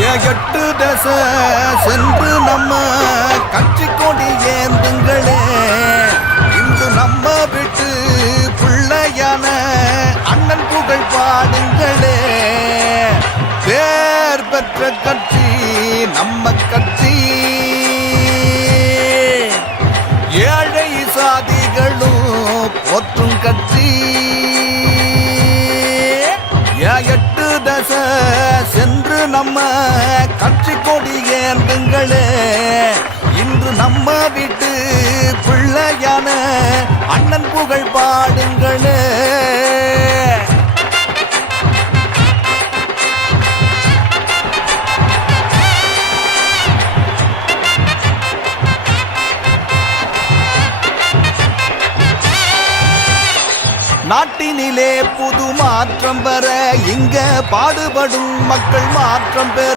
எட்டு தசை சென்று நம்ம கட்சி கொடி ஏந்துங்களே. இன்று நம்ம விட்டு பிள்ளையான அண்ணன் புகழ் பாடுங்களே. பேர் பெற்ற கட்சி நம்ம கட்சி. ஏழை சாதிகளும் போற்றும் கட்சி. எட்டு தசை நம்ம கட்சி கொடி ஏந்துங்களே. இன்று நம்ம வீட்டு பிள்ளையான அண்ணன் புகழ் பாடுங்களே. நாட்டினிலே புது மாற்றம் பெற இங்க பாடுபடும் மக்கள் மாற்றம் பெற